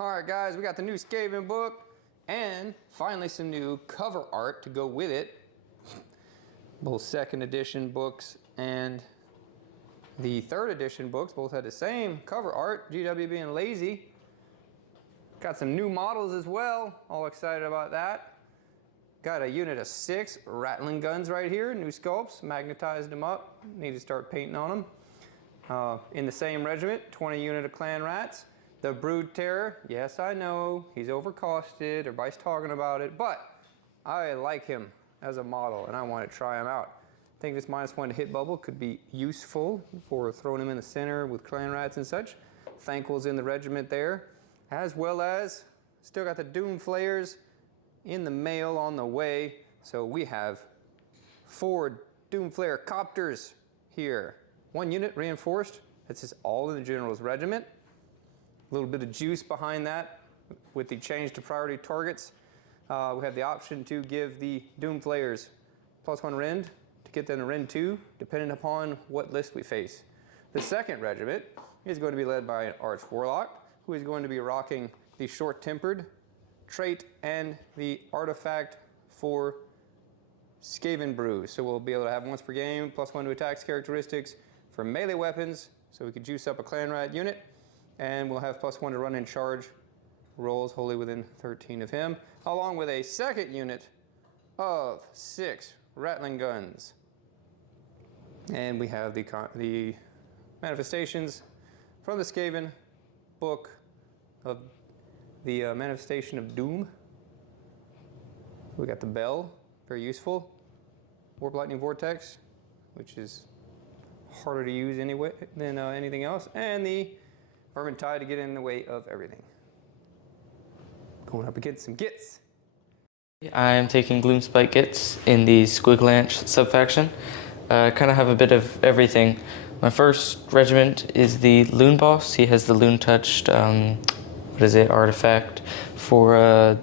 Alright guys, we got the new Skaven book and finally some new cover art to go with it. Both second edition books and the third edition books both had the same cover art, GW being lazy. Got some new models as well, all excited about that. Got a unit of 6 Ratling Guns right here, new sculpts, magnetized them up. Need to start painting on them. In the same regiment, 20 unit of Clanrats. The Brood Terror, yes I know, he's overcosted, everybody's talking about it, but I like him as a model and I want to try him out. I think this -1 hit bubble could be useful for throwing him in the center with Clanrats and such. Thanquol's in the regiment there, as well as still got the Doom-Flayers in the mail on the way. So we have 4 Doom-Flayer copters here. 1 unit reinforced, this is all in the General's regiment. A little bit of juice behind that with the change to priority targets. We have the option to give the Doom-Flayers +1 rend to get them to rend 2, depending upon what list we face. The second regiment is going to be led by an Arch-Warlock, who is going to be rocking the short-tempered trait and the artifact for Skaven Brew. So we'll be able to have once per game, +1 to attacks characteristics for melee weapons, so we could juice up a Clanrat unit. And we'll have +1 to run and charge rolls wholly within 13 of him, along with a second unit of 6 Ratling Guns. And we have the manifestations from the Skaven book of the Manifestation of Doom. We got the Bell, very useful. Warp Lightning Vortex, which is harder to use anyway than anything else. And the Vermintide to get in the way of everything. Going up against some Gitz. I'm taking Gloomspite Gitz in the Squiglanche subfaction. Kind of have a bit of everything. My first regiment is the Loonboss. He has the Loontouched, artifact for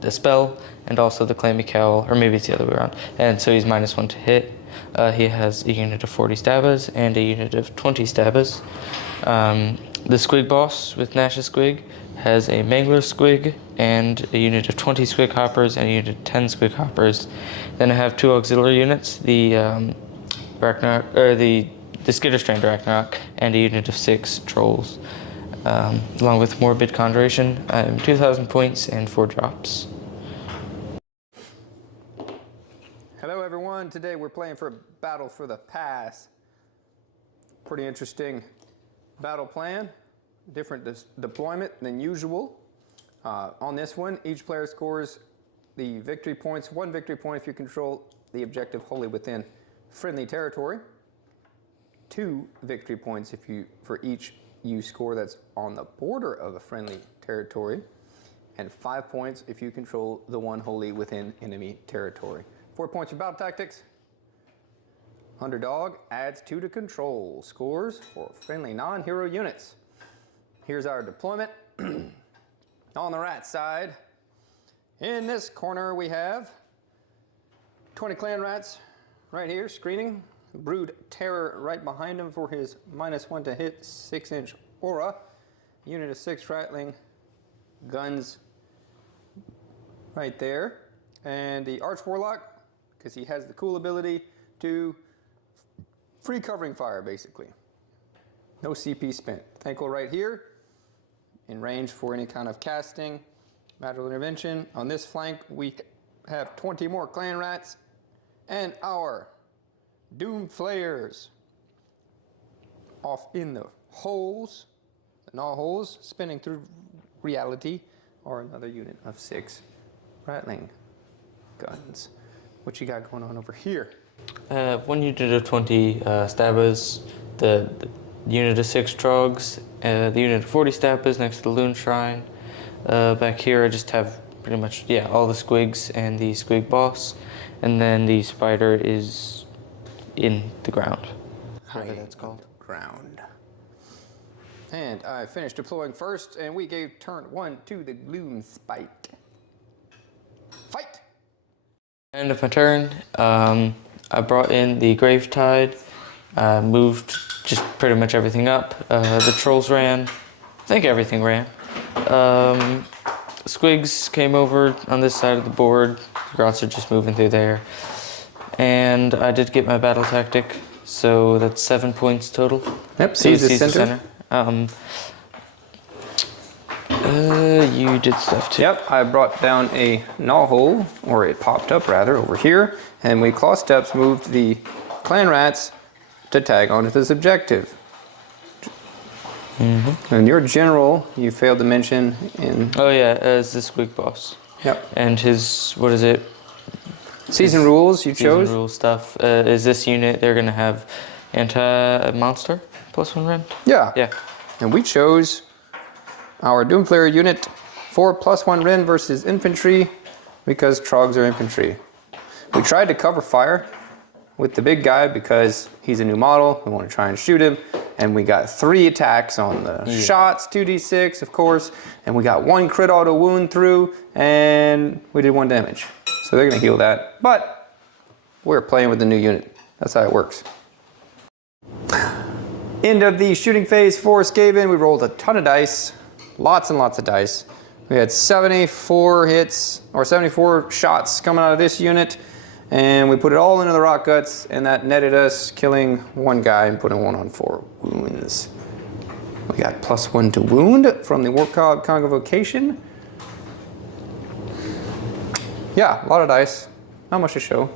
the spell, and also the Clammy Cowl, or maybe it's the other way around. And so he's -1 to hit. He has a unit of 40 Stabbas and a unit of 20 Stabbas. The Squigboss with Gnasha-Squig has a Mangler Squig and a unit of 20 Squig Hoppers and a unit of 10 Squig Hoppers. Then I have 2 auxiliary units, the Skitterstrand Ragnarok and a unit of 6 Trolls. Along with Morbid Conjuration, I'm 2,000 points and 4 drops. Hello everyone, today we're playing for Battle for the Pass. Pretty interesting battle plan, different deployment than usual. On this one, each player scores the victory points, 1 victory point if you control the objective wholly within friendly territory, 2 victory points for each you score that's on the border of a friendly territory, and 5 points if you control the one wholly within enemy territory. 4 points for battle tactics. Underdog adds 2 to control. Scores for friendly non-hero units. Here's our deployment. On the rat side, in this corner we have 20 Clanrats right here screening. Brood Terror right behind him for his -1 to hit 6-inch aura. Unit of 6 Ratling Guns right there. And the Arch-Warlock, because he has the cool ability to free covering fire, basically. No CP spent. Thanquol right here, in range for any kind of casting, magical intervention. On this flank, we have 20 more Clanrats and our Doom-Flayers off in the holes, the Gnawholes, spinning through reality, or another unit of 6 Ratling Guns. What you got going on over here? 1 unit of 20 Stabbas, the unit of 6 Trogs, the unit of 40 Stabbas next to the Loon Shrine. Back here I just have pretty much, all the Squigs and the Squigboss, and then the spider is in the ground. Whatever that's called. Ground. And I finished deploying first, and we gave turn 1 to the Gloomspite. Fight! End of my turn. I brought in the Gravetide, moved just pretty much everything up. The Trolls ran, I think everything ran. Squigs came over on this side of the board. The Grots are just moving through there. And I did get my battle tactic, so that's 7 points total. Yep, So seize the center. You did stuff too. Yep, I brought down a Gnawhole, or it popped up rather, over here, and we claw steps moved the Clanrats to tag onto this objective. And your general, you failed to mention in... Oh yeah, is the Squigboss. Yep. And his, what is it? Season rules you chose? Season rule stuff. Is this unit, they're going to have anti-monster +1 rend? Yeah. Yeah. And we chose our Doom-Flayer unit for +1 rend versus infantry because Trogs are infantry. We tried to cover fire with the big guy because he's a new model. We want to try and shoot him. And we got 3 attacks on the shots, 2d6 of course, and we got 1 crit auto wound through, and we did 1 damage. So they're gonna heal that, but we're playing with the new unit. That's how it works. End of the shooting phase for Skaven. We rolled a ton of dice, lots and lots of dice. We had 74 hits, or 74 shots coming out of this unit, and we put it all into the Rockguts, and that netted us killing 1 guy and putting 1 on 4 wounds. We got +1 to wound from the Warpcog Convocation. Yeah, a lot of dice, not much to show.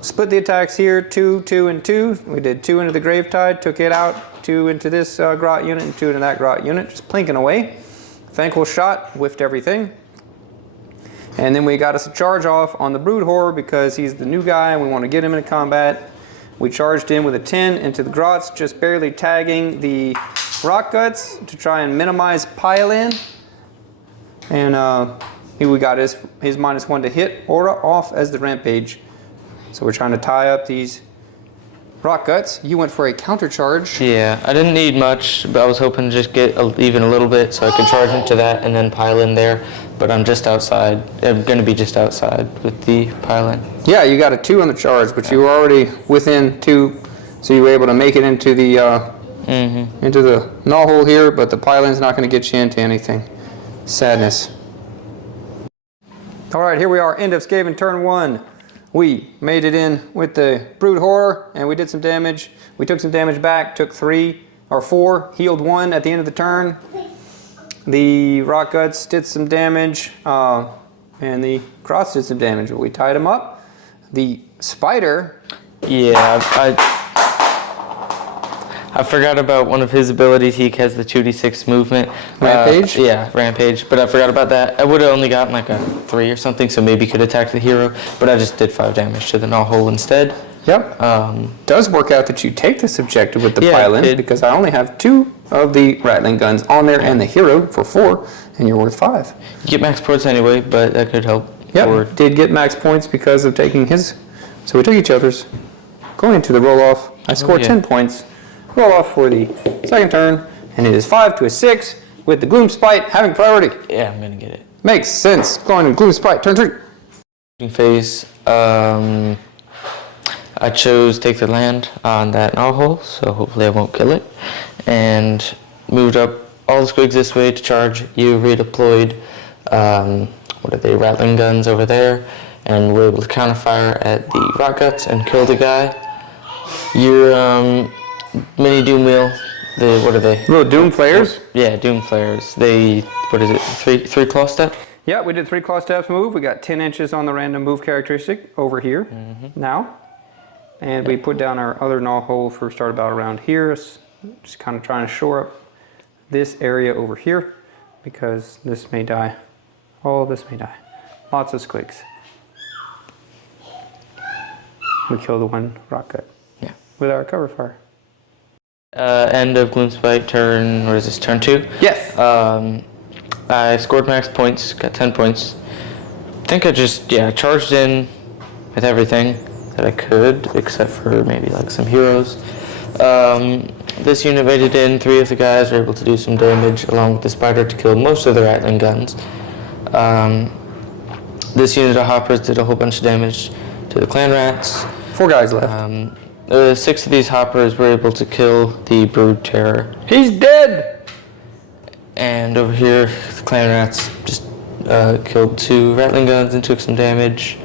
Split the attacks here, 2, 2, and 2. We did 2 into the Gravetide, took it out, 2 into this Grot unit, and 2 into that Grot unit, just plinking away. Thanquol shot, whiffed everything. And then we got us a charge off on the Brood Horror because he's the new guy and we want to get him into combat. We charged in with a 10 into the Grots, just barely tagging the Rockguts to try and minimize pile-in. And we got his -1 to hit aura off as the Rampage. So we're trying to tie up these Rockguts. You went for a counter charge. Yeah, I didn't need much, but I was hoping to just get even a little bit so I could charge into that and then pile in there. But I'm just outside. I'm going to be just outside with the pile in. Yeah, you got a 2 on the charge, but you were already within 2, so you were able to make it into the Gnawhole here. But the pile-in's not going to get you into anything. Sadness. All right, here we are. End of Skaven turn 1. We made it in with the Brood Horror, and we did some damage. We took some damage back, took 3 or 4, healed 1 at the end of the turn. The Rockguts did some damage, and the Grots did some damage, but we tied them up. The Spider... Yeah, I forgot about one of his abilities. He has the 2d6 movement. Rampage? Yeah, Rampage, but I forgot about that. I would have only gotten like a 3 or something, so maybe could attack the hero, but I just did 5 damage to the Gnawhole instead. Yep. Does work out that you take this objective with the pile-in, because I only have 2 of the Ratling Guns on there and the hero for 4, and you're worth 5. You get max points anyway, but that could help. Yep, did get max points because of taking his, so we took each other's. Going into the roll-off, I scored 10 points. Roll off for the second turn, and it is 5 to a 6 with the Gloomspite having priority. Yeah, I'm gonna get it. Makes sense. Going to Gloomspite, turn 3. Phase. I chose take the land on that Gnawhole, so hopefully I won't kill it. And moved up all the Squigs this way to charge. You redeployed, what are they, Ratling Guns over there, and were able to counterfire at the Rockguts and kill the guy. Your mini Doom Wheel, what are they? Little Doom-Flayers? Yeah, Doom-Flayers. They, what is it, 3 claw step? Yeah, we did 3 claw steps move. We got 10 inches on the random move characteristic over here now. And we put down our other Gnawhole for start about around here. Just kind of trying to shore up this area over here because this may die. Oh, this may die. Lots of Squigs. We killed the 1 Rockgut. Yeah. With our cover fire. End of Gloomspite turn, what is this, turn 2? Yes. I scored max points, got 10 points. I think I just, charged in with everything that I could, except for maybe like some heroes. This unit made it in, 3 of the guys were able to do some damage along with the Spider to kill most of the Ratling Guns. This unit of Hoppers did a whole bunch of damage to the Clanrats. 4 guys left. 6 of these Hoppers were able to kill the Brood Terror. He's dead! And over here, the Clanrats just killed 2 Ratling Guns and took some damage.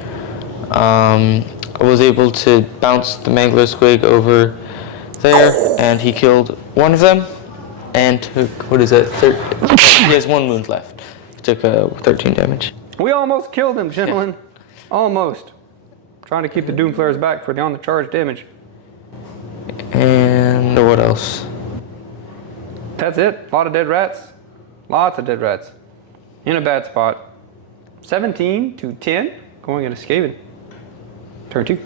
I was able to bounce the Mangler Squig over there, and he killed 1 of them, and took, what is that? He has 1 wound left. He took 13 damage. We almost killed him, gentlemen. Yeah. Almost. Trying to keep the Doom-Flayers back for the on-the-charge damage. And what else? That's it. A lot of dead rats. Lots of dead rats. In a bad spot. 17 to 10 going into Skaven. Turn 2.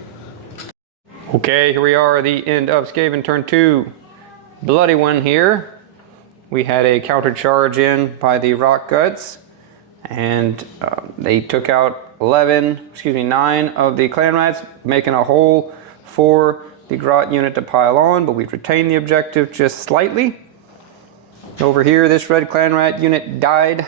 Okay, here we are at the end of Skaven turn 2. Bloody one here. We had a counter charge in by the Rockguts, and they took out 9 of the Clanrats, making a hole for the Grot unit to pile on, but we've retained the objective just slightly. Over here, this red Clanrat unit died.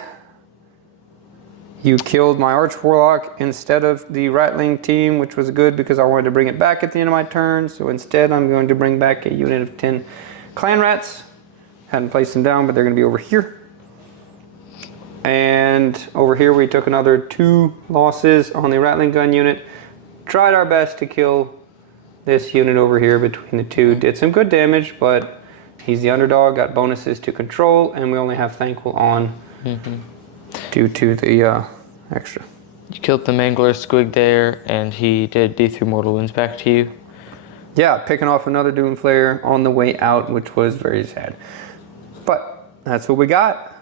You killed my Arch-Warlock instead of the Ratling team, which was good because I wanted to bring it back at the end of my turn. So instead, I'm going to bring back a unit of 10 Clanrats. Hadn't placed them down, but they're going to be over here. And over here, we took another 2 losses on the Ratling Gun unit. Tried our best to kill this unit over here between the 2. Did some good damage, but he's the underdog. Got bonuses to control, and we only have Thanquol on due to the extra. You killed the Mangler Squig there, and he did D3 mortal wounds back to you. Yeah, picking off another Doom-Flayer on the way out, which was very sad. But that's what we got.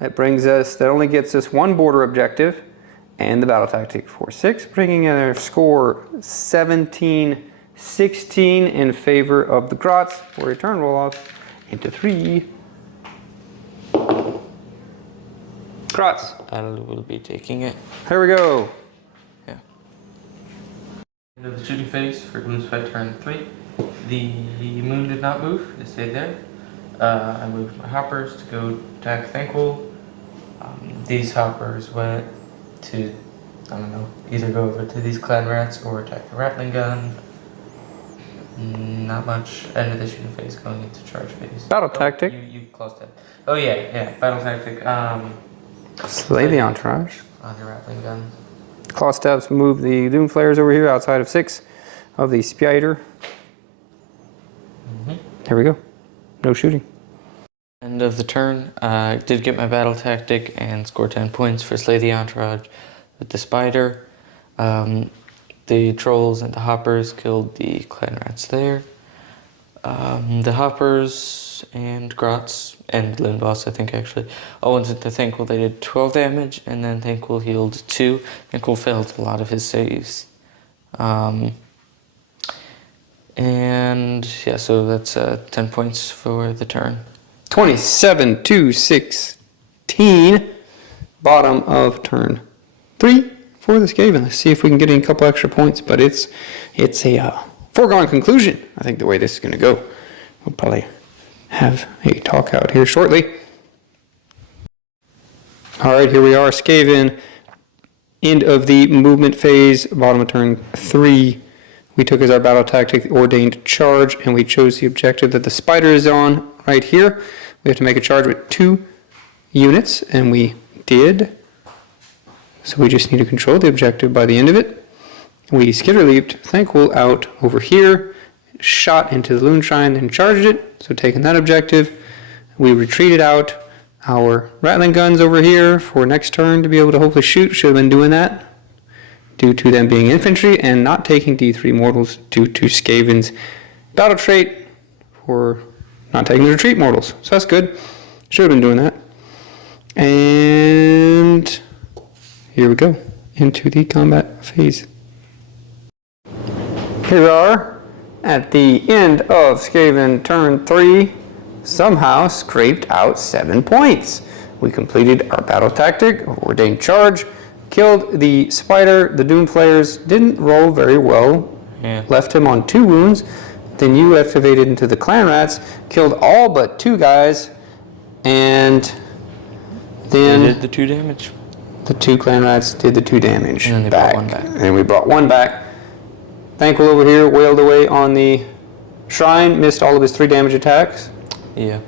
That brings us, that only gets us 1 border objective and the battle tactic for 6, bringing in our score 17-16 in favor of the Grots for a turn roll off into 3. Grots. Battle will be taking it. Here we go. Yeah. End of the shooting phase for Gloomspite turn 3. The moon did not move, it stayed there. I moved my hoppers to go attack Thanquol. These hoppers went to, I don't know, either go over to these Clanrats or attack the Ratling Gun. Not much. End of the shooting phase going into charge phase. Battle tactic. You closed that. Oh yeah, battle tactic. Slay the entourage. On your Ratling Gun. Claw steps move the Doom-Flayers over here outside of 6 of the Spider. There we go. No shooting. End of the turn. I did get my battle tactic and score 10 points for Slay the Entourage with the Spider. The Trolls and the Hoppers killed the Clanrats there. The Hoppers and Grots and Loonboss, I think actually, all went into Thanquol. They did 12 damage, and then Thanquol healed 2. Thanquol failed a lot of his saves. And yeah, so that's 10 points for the turn. 27-16. Bottom of turn 3 for the Skaven. Let's see if we can get in a couple extra points, but it's a foregone conclusion. I think the way this is going to go. We'll probably have a talk out here shortly. All right, here we are, Skaven. End of the movement phase, bottom of turn 3. We took as our battle tactic the ordained charge, and we chose the objective that the Spider is on right here. We have to make a charge with 2 units, and we did. So we just need to control the objective by the end of it. We skitter leaped Thanquol out over here, shot into the Loonshine, then charged it. So taking that objective, we retreated out our Ratling Guns over here for next turn to be able to hopefully shoot. Should have been doing that due to them being infantry and not taking D3 mortals due to Skaven's battle trait for not taking the retreat mortals. So that's good. Should have been doing that. And here we go into the combat phase. Here we are at the end of Skaven turn 3. Somehow scraped out 7 points. We completed our battle tactic, ordained charge, killed the Spider. The Doom-Flayers didn't roll very well. Yeah. Left him on 2 wounds. Then you activated into the Clanrats, killed all but 2 guys, and then They did the 2 damage. the 2 Clanrats did the 2 damage. And then they brought 1 back. And then we brought 1 back. Thanquol over here wailed away on the shrine, missed all of his 3 damage attacks. Yeah.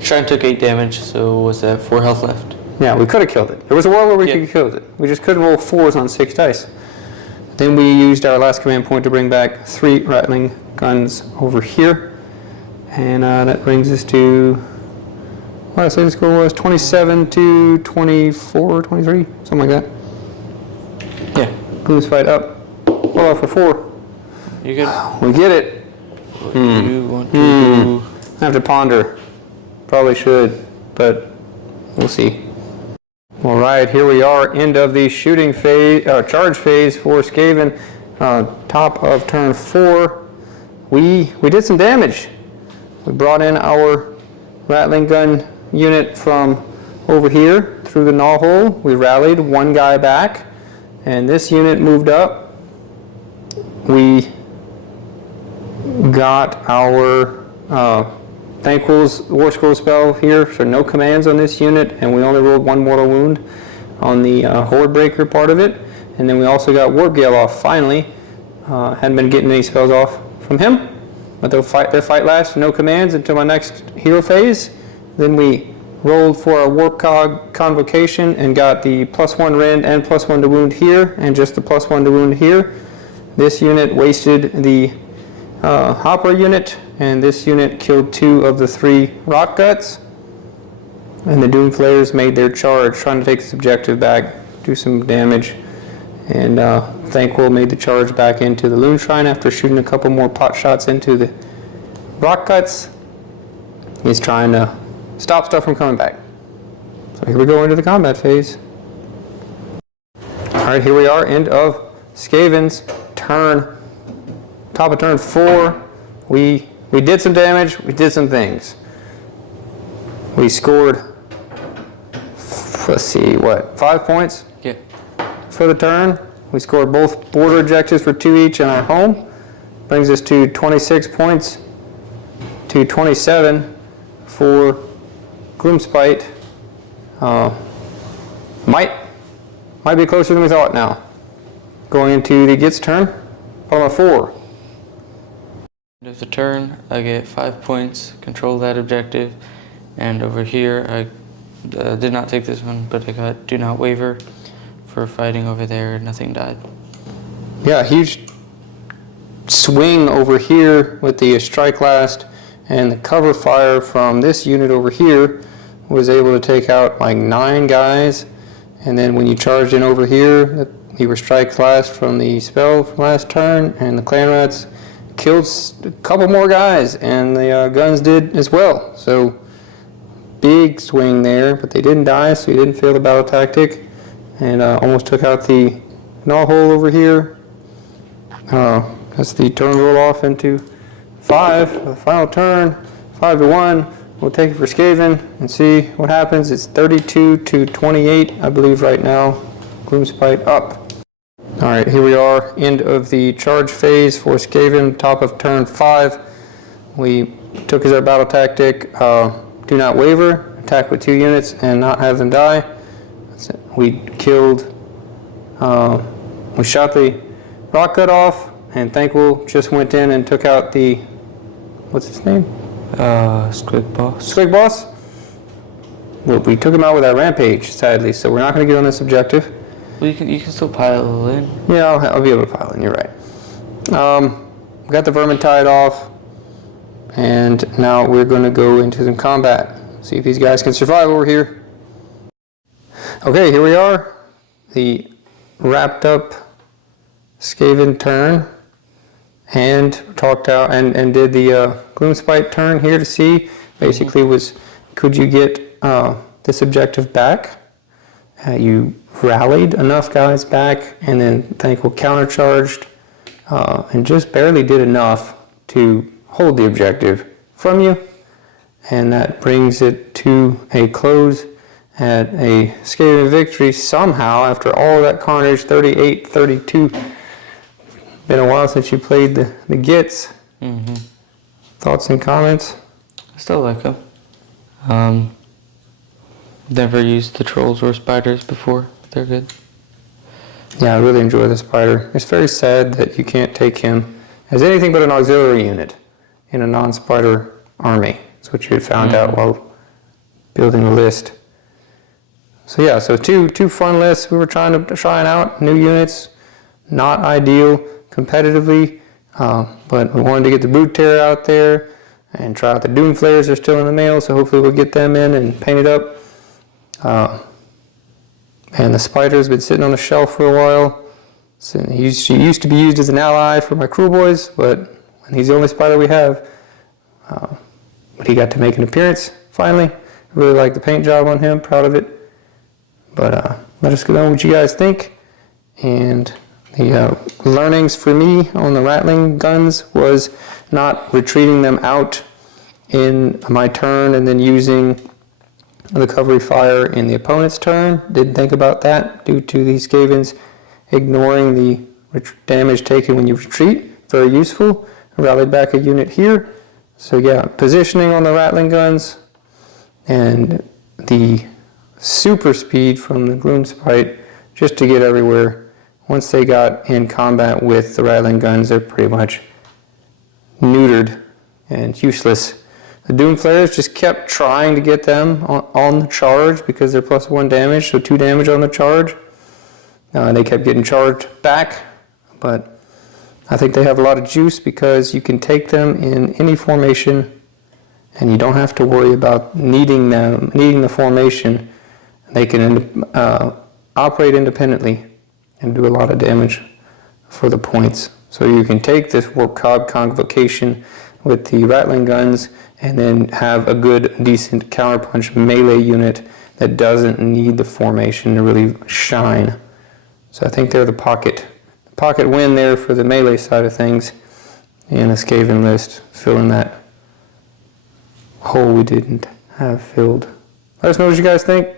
Shrine took 8 damage, so was that 4 health left? Yeah, we could have killed it. There was a world where we could have killed it. We just couldn't roll 4s on 6 dice. Then we used our last command point to bring back 3 Ratling Guns over here. And that brings us to, what did I say the score was? 27 to 24, 23, something like that. Yeah. Gloomspite up. Oh, for 4. You good? We get it. What do you want to do? I have to ponder. Probably should, but we'll see. All right, here we are, end of the shooting phase, charge phase for Skaven. Top of turn 4. We did some damage. We brought in our Ratling Gun unit from over here through the Gnawhole. We rallied 1 guy back, and this unit moved up. We got our Thanquol's War Scroll spell here, so no commands on this unit, and we only rolled 1 mortal wound on the Horde Breaker part of it. And then we also got Warp Gale off finally. Hadn't been getting any spells off from him, but their fight lasts, no commands until my next hero phase. Then we rolled for our Warpcog Convocation and got the +1 rend and +1 to wound here, and just the +1 to wound here. This unit wasted the Hopper unit, and this unit killed 2 of the 3 Rockguts. And the Doom-Flayers made their charge, trying to take this objective back, do some damage. And Thanquol made the charge back into the Loon Shrine after shooting a couple more pot shots into the Rockguts. He's trying to stop stuff from coming back. So here we go into the combat phase. Alright, here we are, end of Skaven's turn. Top of turn 4. We did some damage, we did some things. We scored, let's see, what, 5 points? Yeah. For the turn. We scored both border objectives for 2 each in our home. Brings us to 26 points to 27 for Gloomspite. Might be closer than we thought now. Going into the Gitz turn, bottom of 4. End of the turn, I get 5 points, control that objective, and over here I did not take this one, but I got Do Not Waver for fighting over there. Nothing died. Yeah, huge swing over here with the strike last, and the cover fire from this unit over here was able to take out like 9 guys. And then when you charged in over here, you were strike last from the spell from last turn, and the Clanrats killed a couple more guys, and the guns did as well. So big swing there, but they didn't die, so you didn't fail the battle tactic, and almost took out the Gnawhole over here. That's the turn roll off into 5, the final turn, 5 to 1. We'll take it for Skaven and see what happens. It's 32 to 28, I believe, right now. Gloomspite up. All right, here we are, end of the charge phase for Skaven, top of turn 5. We took as our battle tactic, Do Not Waver, attack with 2 units and not have them die. We killed, we shot the Rockgut off, and Thanquol just went in and took out the, what's his name? Squigboss. Squigboss. Well, we took him out with our rampage, sadly, so we're not going to get on this objective. Well, you can still pile in. Yeah, I'll be able to pile in, you're right. We got the Vermintide off, and now we're going to go into some combat. See if these guys can survive over here. Okay, here we are. The wrapped up Skaven turn, and talked out and did the Gloomspite turn here to see. Basically was, could you get this objective back? You rallied enough guys back, and then Thanquol countercharged and just barely did enough to hold the objective from you, and that brings it to a close at a Skaven victory somehow after all that carnage. 38-32. Been a while since you played the Gitz. Mm-hmm. Thoughts and comments? I still like them. Never used the trolls or spiders before. They're good. Yeah, I really enjoy the spider. It's very sad that you can't take him as anything but an auxiliary unit in a non-spider army. That's what you had found out while building a list. So yeah, so two fun lists we were trying out, new units, not ideal competitively, but we wanted to get the Brood Terror out there and try out the Doom-Flayers. They're still in the mail, so hopefully we'll get them in and painted up. And the Spider's been sitting on the shelf for a while. So he used to be used as an ally for my crew boys, but he's the only Spider we have. But he got to make an appearance finally. I really like the paint job on him, proud of it. But let us know what you guys think. And the learnings for me on the Ratling Guns was not retreating them out in my turn and then using the recovery fire in the opponent's turn. Didn't think about that due to these Skavens ignoring the damage taken when you retreat. Very useful. I rallied back a unit here. So yeah, positioning on the Ratling Guns and the super speed from the Gloomspite just to get everywhere. Once they got in combat with the Ratling Guns, they're pretty much neutered and useless. The Doom-Flayers just kept trying to get them on the charge because they're +1 damage, so 2 damage on the charge. They kept getting charged back, but I think they have a lot of juice because you can take them in any formation and you don't have to worry about needing the formation. They can operate independently and do a lot of damage for the points. So you can take this Warpcog Convocation with the Ratling Guns and then have a good, decent counterpunch melee unit that doesn't need the formation to really shine. So I think they're the pocket win there for the melee side of things, and a Skaven List filling that hole we didn't have filled. Let us know what you guys think.